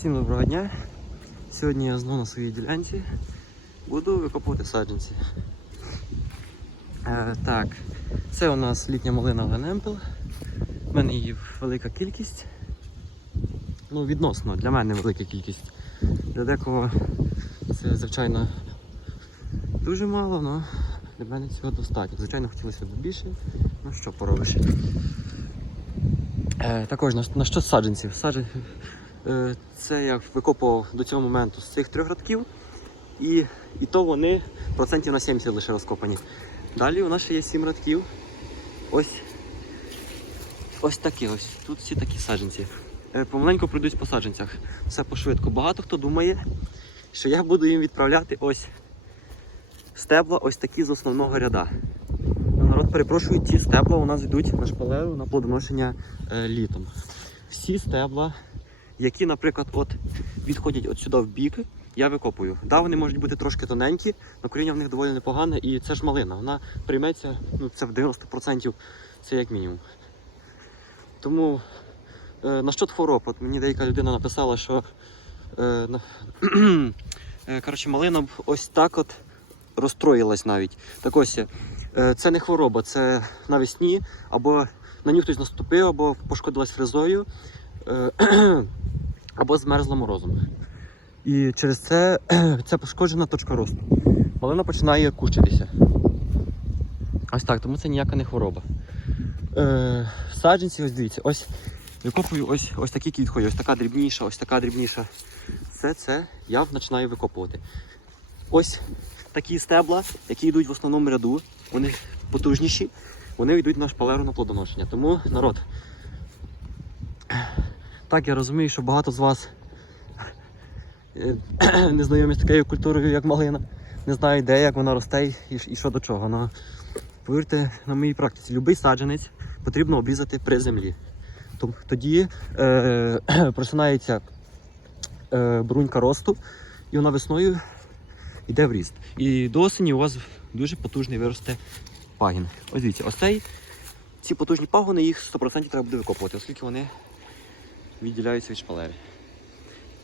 Всім доброго дня. Сьогодні я знову на своїй ділянці буду викопувати саджанці. Е, так, це у нас літня малина Гленемпел. У мене її велика кількість. Ну, відносно, для мене велика кількість. Для декого це, звичайно, дуже мало, але для мене цього достатньо. Звичайно, хотілося б більше. Ну що поробиш? Е, також на, на що саджанців? Саджан... Е, це я викопував до цього моменту з цих трьох радків, і, і то вони процентів на 70 лише розкопані. Далі у нас ще є 7 радків. Ось, ось такі ось. Тут всі такі саджанці. Е, Помаленьку пройдусь по саджанцях. Все пошвидко. Багато хто думає, що я буду їм відправляти ось стебла, ось такі з основного ряда. Ну, Народ перепрошую, ті стебла у нас йдуть на шпалеру на плодоношення е, літом. Всі стебла, які, наприклад, от відходять от сюди в бік, я викопую. Да, вони можуть бути трошки тоненькі, але коріння в них доволі непогане, і це ж малина. Вона прийметься, ну це в 90% це як мінімум. Тому е, на що хвороб? От мені деяка людина написала, що е, на- е, коротше, малина ось так от розстроїлась навіть. Так ось, е, це не хвороба, це навесні, або на нього хтось наступив, або пошкодилась фрезою, е, або змерзла морозом. І через це це пошкоджена точка росту. Малина починає кущитися. Ось так, тому це ніяка не хвороба. Е, саджанці, ось дивіться, ось викопую ось, ось такі відходять, ось така дрібніша, ось така дрібніша. Все це я починаю викопувати. Ось такі стебла, які йдуть в основному ряду, вони потужніші, вони йдуть на шпалеру на плодоношення. Тому народ. Так, я розумію, що багато з вас е, не знайомі з такою культурою, як малина. Не знають, де, як вона росте і, і що до чого. Но, повірте, на моїй практиці, будь-який саджанець потрібно обрізати при землі. Тоді е, просинається е, брунька росту, і вона весною йде в ріст. І до осені у вас дуже потужний виросте пагін. Ось дивіться, ось цей, ці потужні пагони, їх 100% треба буде викопувати, оскільки вони відділяються від шпалери.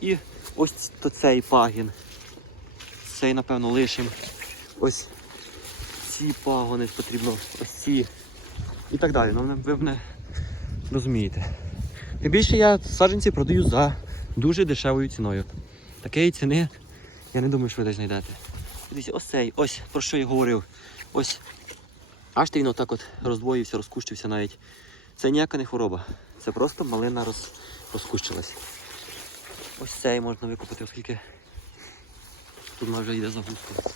І ось то цей пагін. Цей, напевно, лишим. Ось ці пагони потрібно, ось ці. І так далі. Ну, ви мене розумієте. Тим більше я саджанці продаю за дуже дешевою ціною. Такої ціни я не думаю, що ви десь знайдете. Дивіться, ось цей, ось про що я говорив. Ось аж він отак от роздвоївся, розкущився навіть. Це ніяка не хвороба. Це просто малина роз, розкущилась. Ось цей можна викопати, оскільки тут вона вже йде за густо.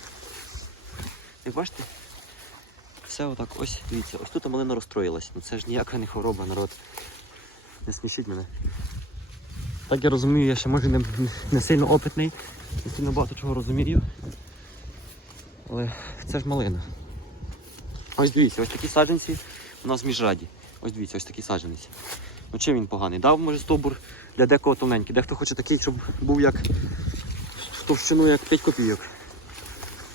Як бачите, все отак, ось дивіться, ось тут малина розстроїлась. Ну це ж ніяка не хвороба, народ. Не смішіть мене. Так я розумію, я ще може не, не сильно опитний, не сильно багато чого розумію. Але це ж малина. Ось дивіться, ось такі саджанці у нас в міжраді. Ось дивіться, ось такий саджанець. Ну чим він поганий? Дав, може, стовбур для декого тоненький. Дехто хоче такий, щоб був як в товщину, як 5 копійок.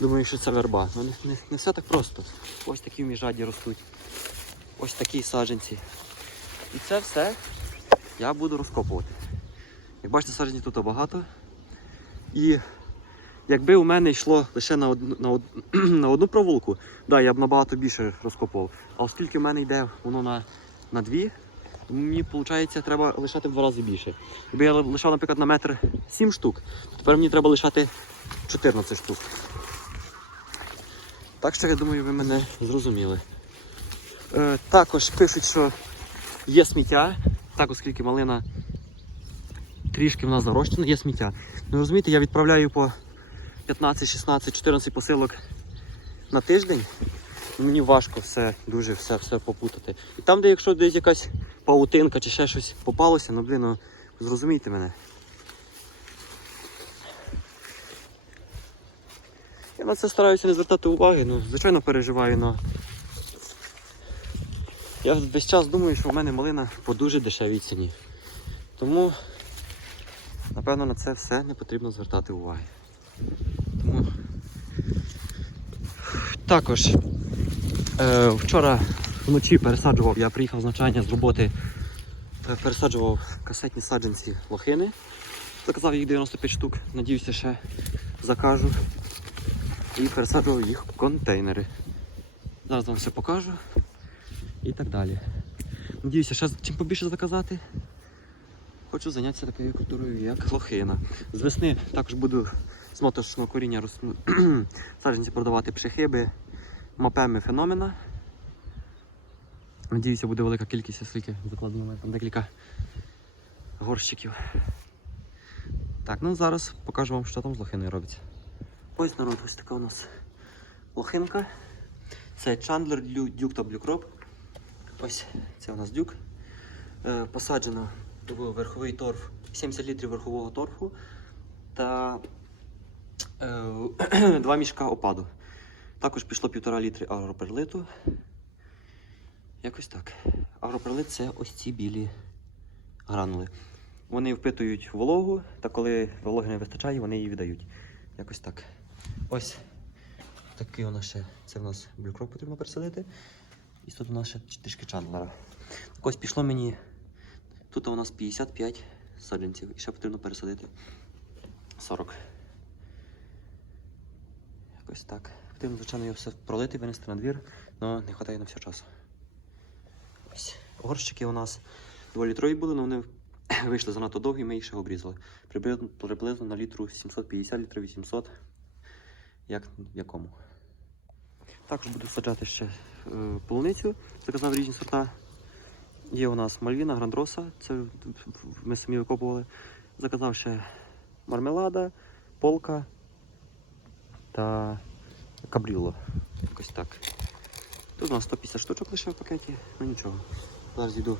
Думаю, що це верба. Ну не, не, не все так просто. Ось такі в міжраді ростуть. Ось такі саджанці. І це все я буду розкопувати. Як бачите, саджанців тут багато. І якби у мене йшло лише на одну, на, од- на одну провулку, да, я б набагато більше розкопував. А оскільки в мене йде воно на, на дві, то мені виходить, треба лишати в два рази більше. Якби я лишав, наприклад, на метр 7 штук, то тепер мені треба лишати 14 штук. Так що я думаю, ви мене зрозуміли. Е, також пишуть, що є сміття, так оскільки малина трішки в нас зарощена, є сміття. Ну розумієте, я відправляю по 15, 16, 14 посилок на тиждень. Мені важко все, дуже все, все попутати. І там, де якщо десь якась паутинка чи ще щось попалося, ну блін, ну зрозумійте мене. Я на це стараюся не звертати уваги, ну, звичайно переживаю, але я весь час думаю, що в мене малина по дуже дешевій ціні. Тому, напевно, на це все не потрібно звертати уваги. Тому... Також е, вчора вночі пересаджував, я приїхав з навчання з роботи, е, пересаджував касетні саджанці лохини. Заказав їх 95 штук. Надіюся, ще закажу. І пересаджував їх в контейнери. Зараз вам все покажу. І так далі. Надіюся, ще чим побільше заказати. Хочу зайнятися такою культурою, як лохина. З весни також буду з мотошного коріння роз- саджанці продавати пшехиби, мопеми феномена. Надіюся, буде велика кількість, оскільки закладено там декілька горщиків. Так, ну зараз покажу вам, що там з лохиною робиться. Ось народ, ось така у нас лохинка. Це Чандлер, Дюк та Блюкроп. Ось це у нас дюк. Е, посаджено в верховий торф 70 літрів верхового торфу та е, 2 мішка опаду. Також пішло 1,5 літри агроперлиту. Якось так. Агроперлит це ось ці білі гранули. Вони впитують вологу, та коли вологи не вистачає, вони її віддають. Якось так. Ось такий у нас ще. Це в нас блюкроп потрібно пересадити. І тут у нас ще трішки чандлера. Так ось пішло мені. Тут у нас 55 саджанців і ще потрібно пересадити 40. Якось так. Потрібно, звичайно, його все пролити, винести на двір, але не вистачає на все часу. Ось. Горщики у нас 2 літрові були, але вони вийшли занадто довгі, ми їх ще обрізали. Приблизно, приблизно на літру 750 літрів 800. Як в якому. Також буду саджати ще е, полуницю, заказав різні сорта. Є у нас Мальвіна, Грандроса, це ми самі викопували. Заказав ще мармелада, полка та кабріло. Якось так. Тут у нас 150 штучок лише в пакеті, ну нічого. Зараз йду,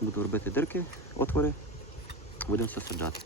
буду робити дирки, отвори, будемо все саджати.